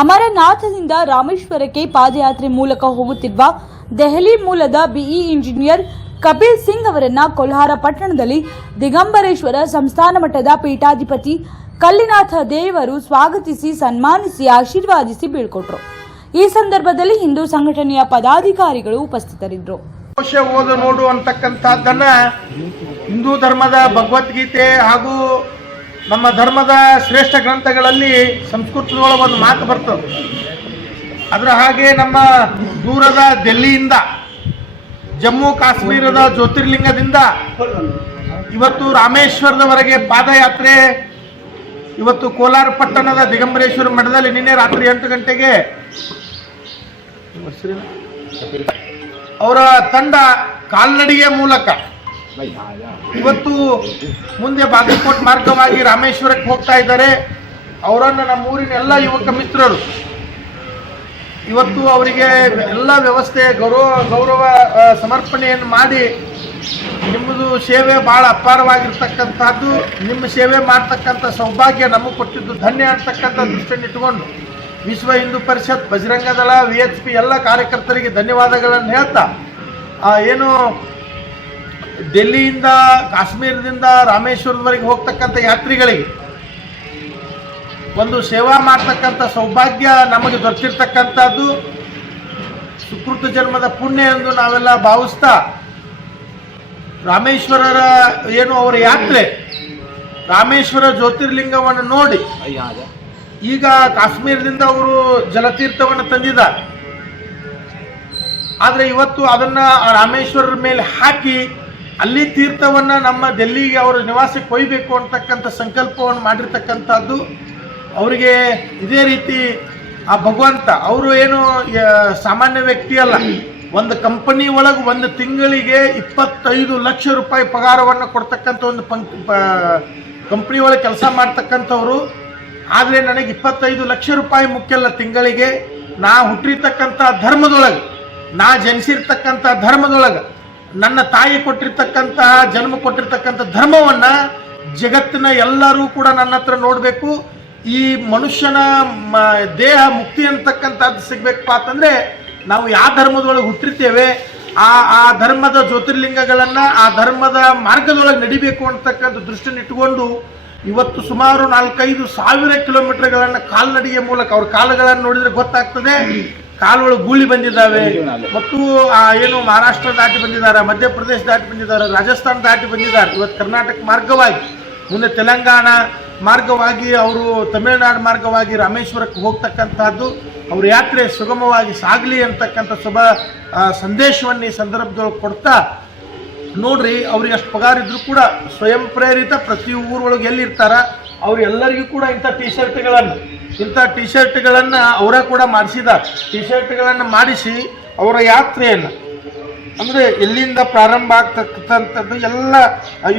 ಅಮರನಾಥದಿಂದ ರಾಮೇಶ್ವರಕ್ಕೆ ಪಾದಯಾತ್ರೆ ಮೂಲಕ ಹೋಗುತ್ತಿರುವ ದೆಹಲಿ ಮೂಲದ ಬಿಇ ಇಂಜಿನಿಯರ್ ಕಪಿಲ್ ಸಿಂಗ್ ಅವರನ್ನ ಕೊಲ್ಹಾರ ಪಟ್ಟಣದಲ್ಲಿ ದಿಗಂಬರೇಶ್ವರ ಸಂಸ್ಥಾನ ಮಠದ ಪೀಠಾಧಿಪತಿ ಕಲ್ಲಿನಾಥ ದೇವರು ಸ್ವಾಗತಿಸಿ, ಸನ್ಮಾನಿಸಿ, ಆಶೀರ್ವಾದಿಸಿ ಬೀಳ್ಕೊಟ್ರು. ಈ ಸಂದರ್ಭದಲ್ಲಿ ಹಿಂದೂ ಸಂಘಟನೆಯ ಪದಾಧಿಕಾರಿಗಳು ಉಪಸ್ಥಿತರಿದ್ದರು. ಓದು ನೋಡು ಹಿಂದೂ ಧರ್ಮದ ಭಗವದ್ಗೀತೆ ಹಾಗೂ ನಮ್ಮ ಧರ್ಮದ ಶ್ರೇಷ್ಠ ಗ್ರಂಥಗಳಲ್ಲಿ ಸಂಸ್ಕೃತದೊಳ ಒಂದು ಮಾತು ಬರ್ತದೆ. ಅದರ ಹಾಗೆ ನಮ್ಮ ದೂರದ ದೆಲ್ಲಿಯಿಂದ, ಜಮ್ಮು ಕಾಶ್ಮೀರದ ಜ್ಯೋತಿರ್ಲಿಂಗದಿಂದ ಇವತ್ತು ರಾಮೇಶ್ವರದವರೆಗೆ ಪಾದಯಾತ್ರೆ, ಇವತ್ತು ಕೋಲಾರ ಪಟ್ಟಣದ ದಿಗಂಬರೇಶ್ವರ ಮಠದಲ್ಲಿ ನಿನ್ನೆ ರಾತ್ರಿ ಎಂಟು ಗಂಟೆಗೆ ಅವರ ತಂಡ ಕಾಲ್ನಡಿಗೆ ಮೂಲಕ ಇವತ್ತು ಮುಂದೆ ಬಾಗಲಕೋಟ್ ಮಾರ್ಗವಾಗಿ ರಾಮೇಶ್ವರಕ್ಕೆ ಹೋಗ್ತಾ ಇದ್ದಾರೆ. ಅವರನ್ನು ನಮ್ಮ ಊರಿನ ಎಲ್ಲ ಯುವಕ ಮಿತ್ರರು. ಇವತ್ತು ಅವರಿಗೆ ಎಲ್ಲ ವ್ಯವಸ್ಥೆ, ಗೌರವ ಗೌರವ ಸಮರ್ಪಣೆಯನ್ನು ಮಾಡಿ ನಿಮ್ಮದು ಸೇವೆ ಭಾಳ ಅಪಾರವಾಗಿರ್ತಕ್ಕಂಥದ್ದು. ನಿಮ್ಮ ಸೇವೆ ಮಾಡ್ತಕ್ಕಂಥ ಸೌಭಾಗ್ಯ ನಮಗೆ ಕೊಟ್ಟಿದ್ದು ಧನ್ಯ ಅಂತಕ್ಕಂಥ ದೃಷ್ಟಿಯನ್ನು ಇಟ್ಟುಕೊಂಡು Vishwa Hindu Parishad Bajrang Dal V H P ಎಲ್ಲ ಕಾರ್ಯಕರ್ತರಿಗೆ ಧನ್ಯವಾದಗಳನ್ನು ಹೇಳ್ತಾ ಏನು ಡೆಲ್ಲಿಯಿಂದ ಕಾಶ್ಮೀರದಿಂದ ರಾಮೇಶ್ವರದವರೆಗೆ ಹೋಗ್ತಕ್ಕಂಥ ಯಾತ್ರಿಗಳಿಗೆ ಒಂದು ಸೇವಾ ಮಾಡ್ತಕ್ಕಂಥ ಸೌಭಾಗ್ಯ ನಮಗೆ ದೊರೆತಿರ್ತಕ್ಕಂಥದ್ದು. ಸುಕೃತ ಜನ್ಮದ ಪುಣ್ಯ ಎಂದು ನಾವೆಲ್ಲ ಭಾವಿಸ್ತಾ ರಾಮೇಶ್ವರರ ಏನು ಅವರ ಯಾತ್ರೆ, ರಾಮೇಶ್ವರ ಜ್ಯೋತಿರ್ಲಿಂಗವನ್ನು ನೋಡಿ ಈಗ ಕಾಶ್ಮೀರದಿಂದ ಅವರು ಜಲತೀರ್ಥವನ್ನು ತಂದಿದ್ದಾರೆ. ಆದರೆ ಇವತ್ತು ಅದನ್ನು ರಾಮೇಶ್ವರರ ಮೇಲೆ ಹಾಕಿ ಅಲ್ಲಿ ತೀರ್ಥವನ್ನ ನಮ್ಮ ಡೆಲ್ಲಿಗೆ ಅವರ ನಿವಾಸಕ್ಕೆ ಒಯ್ಬೇಕು ಅಂತಕ್ಕಂಥ ಸಂಕಲ್ಪವನ್ನು ಮಾಡಿರ್ತಕ್ಕಂಥದ್ದು, ಅವರಿಗೆ ಇದೇ ರೀತಿ ಆ ಭಗವಂತ, ಅವರು ಏನು ಸಾಮಾನ್ಯ ವ್ಯಕ್ತಿ ಅಲ್ಲ. ಒಂದು ಕಂಪನಿ ಒಳಗೆ ಒಂದು ತಿಂಗಳಿಗೆ ಇಪ್ಪತ್ತೈದು ಲಕ್ಷ ರೂಪಾಯಿ ಪಗಾರವನ್ನು ಕೊಡ್ತಕ್ಕಂಥ ಒಂದು ಪಂಕ್ ಕಂಪ್ನಿ ಒಳಗೆ ಕೆಲಸ ಮಾಡ್ತಕ್ಕಂಥವ್ರು. ಆದರೆ ನನಗೆ ಇಪ್ಪತ್ತೈದು ಲಕ್ಷ ರೂಪಾಯಿ ಮುಖ್ಯ ಅಲ್ಲ ತಿಂಗಳಿಗೆ. ನಾ ಹುಟ್ಟಿರ್ತಕ್ಕಂಥ ಧರ್ಮದೊಳಗೆ, ನಾ ಜನಿಸಿರ್ತಕ್ಕಂಥ ಧರ್ಮದೊಳಗೆ ನನ್ನ ತಾಯಿ ಕೊಟ್ಟಿರ್ತಕ್ಕಂತಹ ಜನ್ಮ ಕೊಟ್ಟಿರ್ತಕ್ಕಂಥ ಧರ್ಮವನ್ನ ಜಗತ್ತಿನ ಎಲ್ಲರೂ ಕೂಡ ನನ್ನ ಹತ್ರ ನೋಡಬೇಕು. ಈ ಮನುಷ್ಯನ ದೇಹ ಮುಕ್ತಿ ಅಂತಕ್ಕಂಥದ್ದು ಸಿಗ್ಬೇಕಪ್ಪ ಅಂತಂದ್ರೆ ನಾವು ಯಾವ ಧರ್ಮದೊಳಗೆ ಹುಟ್ಟಿರ್ತೇವೆ, ಆ ಆ ಧರ್ಮದ ಜ್ಯೋತಿರ್ಲಿಂಗಗಳನ್ನ, ಆ ಧರ್ಮದ ಮಾರ್ಗದೊಳಗೆ ನಡಿಬೇಕು ಅಂತಕ್ಕಂಥ ದೃಷ್ಟಿನ ಇಟ್ಟುಕೊಂಡು ಇವತ್ತು ಸುಮಾರು ನಾಲ್ಕೈದು ಸಾವಿರ ಕಿಲೋಮೀಟರ್ಗಳನ್ನ ಕಾಲ್ನಡಿಗೆ ಮೂಲಕ, ಅವ್ರ ಕಾಲುಗಳನ್ನು ನೋಡಿದ್ರೆ ಗೊತ್ತಾಗ್ತದೆ. ಕಾಲುಗಳು ಗೂಳಿ ಬಂದಿದ್ದಾವೆ. ಮತ್ತು ಆ ಏನು ಮಹಾರಾಷ್ಟ್ರ ದಾಟಿ ಬಂದಿದ್ದಾರೆ ಮಧ್ಯಪ್ರದೇಶ ದಾಟಿ ಬಂದಿದ್ದಾರೆ ರಾಜಸ್ಥಾನ ದಾಟಿ ಬಂದಿದ್ದಾರೆ. ಇವತ್ತು ಕರ್ನಾಟಕ ಮಾರ್ಗವಾಗಿ ಮುಂದೆ ತೆಲಂಗಾಣ ಮಾರ್ಗವಾಗಿ ಅವರು ತಮಿಳುನಾಡು ಮಾರ್ಗವಾಗಿ ರಾಮೇಶ್ವರಕ್ಕೆ ಹೋಗ್ತಕ್ಕಂಥದ್ದು ಅವ್ರ ಯಾತ್ರೆ ಸುಗಮವಾಗಿ ಸಾಗಲಿ ಅಂತಕ್ಕಂಥ ಶುಭ ಸಂದೇಶವನ್ನು ಈ ಸಂದರ್ಭದೊಳಗೆ ಕೊಡ್ತಾ ನೋಡ್ರಿ ಅವ್ರಿಗೆ ಅಷ್ಟು ಪಗಾರ ಇದ್ರು ಕೂಡ ಸ್ವಯಂ ಪ್ರೇರಿತ ಪ್ರತಿ ಊರೊಳಗೆ ಎಲ್ಲಿರ್ತಾರ? ಅವ್ರು ಎಲ್ಲರಿಗೂ ಕೂಡ ಇಂಥ ಟಿ ಶರ್ಟ್ಗಳನ್ನು ಇಂಥ ಟಿ ಶರ್ಟ್ಗಳನ್ನು ಅವರ ಕೂಡ ಮಾಡಿಸಿದ ಟಿ ಶರ್ಟ್ಗಳನ್ನು ಮಾಡಿಸಿ ಅವರ ಯಾತ್ರೆಯನ್ನು, ಅಂದರೆ ಎಲ್ಲಿಂದ ಪ್ರಾರಂಭ ಆಗ್ತಕ್ಕಂಥದ್ದು ಎಲ್ಲ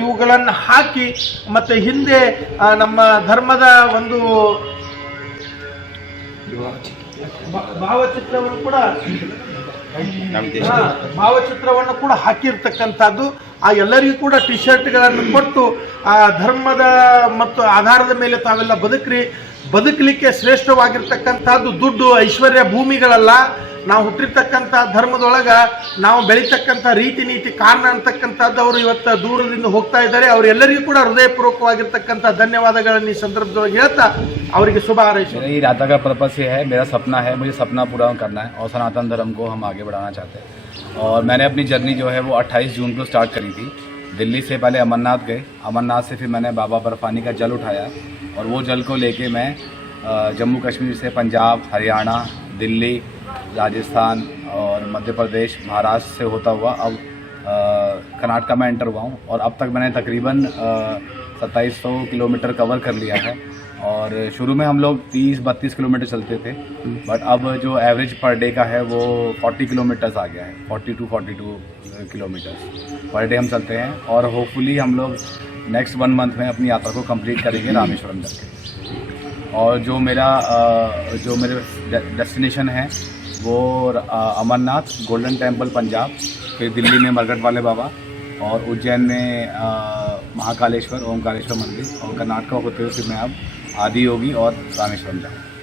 ಇವುಗಳನ್ನು ಹಾಕಿ, ಮತ್ತು ಹಿಂದೆ ನಮ್ಮ ಧರ್ಮದ ಒಂದು ಭಾವಚಿತ್ರವನ್ನು ಕೂಡ ಹಾ, ಭಾವಚಿತ್ರವನ್ನು ಕೂಡ ಹಾಕಿರ್ತಕ್ಕಂಥದ್ದು. ಆ ಎಲ್ಲರಿಗೂ ಕೂಡ ಟಿ ಶರ್ಟ್ಗಳನ್ನು ಕೊಟ್ಟು ಆ ಧರ್ಮದ ಮತ್ತು ಆಧಾರದ ಮೇಲೆ ತಾವೆಲ್ಲ ಬದುಕ್ರಿ. ಬದುಕಲಿಕ್ಕೆ ಶ್ರೇಷ್ಠವಾಗಿರ್ತಕ್ಕಂಥದ್ದು ದುಡ್ಡು ಐಶ್ವರ್ಯ ಭೂಮಿಗಳಲ್ಲ. ನಾವು ಹುಟ್ಟಿರ್ತಕ್ಕಂಥ ಧರ್ಮದೊಳಗ ನಾವು ಬೆಳೀತಕ್ಕಂಥ ರೀತಿ ನೀತಿ ಕಾರಣ ಅಂತಕ್ಕಂಥದ್ದು ಅವರು ಇವತ್ತು ದೂರದಿಂದ ಹೋಗ್ತಾ ಇದ್ದಾರೆ ಅವರೆಲ್ಲರಿಗೂ ಕೂಡ ಹೃದಯಪೂರ್ವಕವಾಗಿರ್ತಕ್ಕಂಥ ಧನ್ಯವಾದಗಳನ್ನು ಈ ಸಂದರ್ಭದೊಳಗೆ ಹೇಳ್ತಾ ಅವರಿಗೆ ಶುಭ ಹಾರೈಸಿ मेरी यात्रा का पर्पस ये है मेरा सपना है मुझे सपना पूरा करना है और सनातन धर्म को हम आगे बढ़ाना चाहते हैं और मैंने अपनी जर्नी जो है वो 28 जून को स्टार्ट करी थी दिल्ली से पहले अमरनाथ गए अमरनाथ से फिर मैंने बाबा बर्फानी का जल उठाया और वो जल को लेके मैं अ, जम्मू कश्मीर से पंजाब हरियाणा दिल्ली राजस्थान और मध्य प्रदेश, महाराष्ट्र से होता हुआ अब कर्नाटका में एंटर हुआ हूँ और अब तक मैंने तकरीबन सत्ताईस सौ किलोमीटर कवर कर लिया है। और शुरू में हम लोग 30-32 किलोमीटर चलते थे बट अब जो एवरेज पर डे का है वो 40 किलोमीटर्स आ गया है 40 टू 42 किलोमीटर्स पर डे हम चलते हैं। और होपफुली हम लोग नेक्स्ट वन मंथ में अपनी यात्रा को कंप्लीट करेंगे रामेश्वरम जाके। और जो मेरा जो मेरे डेस्टिनेशन है वो अमरनाथ गोल्डन टेंपल पंजाब फिर दिल्ली में मरगट वाले बाबा और उज्जैन में महाकालेश्वर ओमकालेश्वर मंदिर और कर्नाटका होते हुए फिर मैं अब आदि योगी और रामेश्वर जाऊँ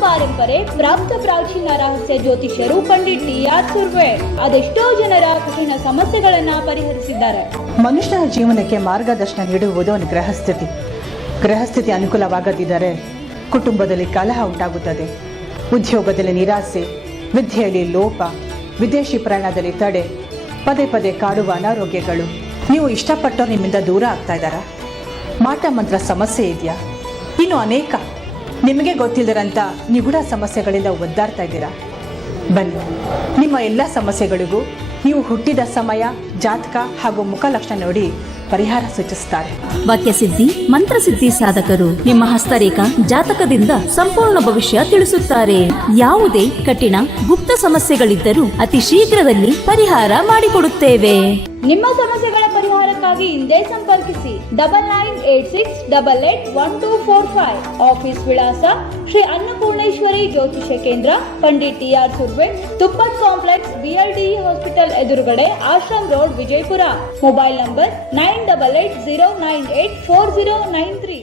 ಪಾರಂಪರೆ, ಪ್ರಾಪ್ತ ಪ್ರಾಚೀನ ರಹಸ್ಯ ಜ್ಯೋತಿಷ್ಯರು, ಪಂಡಿತ್ ಟಿ ಆರ್ ಸುರ್ವೆ ಅದೆಷ್ಟೋ ಜನರ ಕಠಿಣ ಸಮಸ್ಯೆಗಳನ್ನ ಪರಿಹರಿಸಿದ್ದಾರೆ. ಮನುಷ್ಯನ ಜೀವನಕ್ಕೆ ಮಾರ್ಗದರ್ಶನ ನೀಡುವುದು ಒಂದು ಗ್ರಹಸ್ಥಿತಿ ಗ್ರಹಸ್ಥಿತಿ ಅನುಕೂಲವಾಗದಿದ್ದರೆ ಕುಟುಂಬದಲ್ಲಿ ಕಲಹ ಉಂಟಾಗುತ್ತದೆ. ಉದ್ಯೋಗದಲ್ಲಿ ನಿರಾಸೆ, ವಿದ್ಯೆಯಲ್ಲಿ ಲೋಪ, ವಿದೇಶಿ ಪ್ರಯಾಣದಲ್ಲಿ ತಡೆ, ಪದೇ ಪದೇ ಕಾಡುವ ಅನಾರೋಗ್ಯಗಳು. ನೀವು ಇಷ್ಟಪಟ್ಟು ನಿಮ್ಮಿಂದ ದೂರ ಆಗ್ತಾ ಇದ್ದಾರಾ? ಮಾಟ ಮಂತ್ರ ಸಮಸ್ಯೆ ಇದೆಯಾ? ಇನ್ನು ಅನೇಕ ನಿಮಗೆ ಗೊತ್ತಿಲ್ಲದಂಥ ನಿಗೂಢ ಸಮಸ್ಯೆಗಳಿಂದ ಒದ್ದಾಡ್ತಾ ಇದ್ದೀರಾ? ಬನ್ನಿ ನಿಮ್ಮ ಎಲ್ಲ ಸಮಸ್ಯೆಗಳಿಗೂ ನೀವು ಹುಟ್ಟಿದ ಸಮಯ ಜಾತಕ ಹಾಗೂ ಮುಖಲಕ್ಷಣ ನೋಡಿ ಪರಿಹಾರ ಸೂಚಿಸ್ತಾರೆ. ವಾಕ್ಯಸಿದ್ಧಿ ಮಂತ್ರಸಿದ್ಧಿ ಸಾಧಕರು ನಿಮ್ಮ ಹಸ್ತರೇಖಾ ಜಾತಕದಿಂದ ಸಂಪೂರ್ಣ ಭವಿಷ್ಯ ತಿಳಿಸುತ್ತಾರೆ. ಯಾವುದೇ ಕಠಿಣ ಗುಪ್ತ ಸಮಸ್ಯೆಗಳಿದ್ದರೂ ಅತಿ ಶೀಘ್ರದಲ್ಲಿ ಪರಿಹಾರ ಮಾಡಿಕೊಡುತ್ತೇವೆ. ನಿಮ್ಮ ಸಮಸ್ಯೆಗಳ ಪರಿಹಾರಕ್ಕಾಗಿ ಹಿಂದೆ ಸಂಪರ್ಕಿಸಿ. Double nine eight six double eight one two four five. Office ವಿಳಾಸ ಶ್ರೀ ಅನ್ನಪೂರ್ಣೇಶ್ವರಿ ಜ್ಯೋತಿಷ್ಯ ಕೇಂದ್ರ, Pandit T R Surve Tuppat complex BLD hospital ಎದುರುಗಡೆ Ashram road, Vijayapura. Mobile number nine double eight zero nine eight four zero nine three.